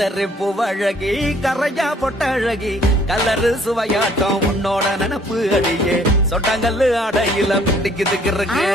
கத்தரிப்பு அழகி கரையா பொட்ட அழகி கலரு சுவையாட்டம் உன்னோட நினப்பு அடியே சொட்டாங்கல்லு அடையில பிடிக்குதுக்கு இருக்கு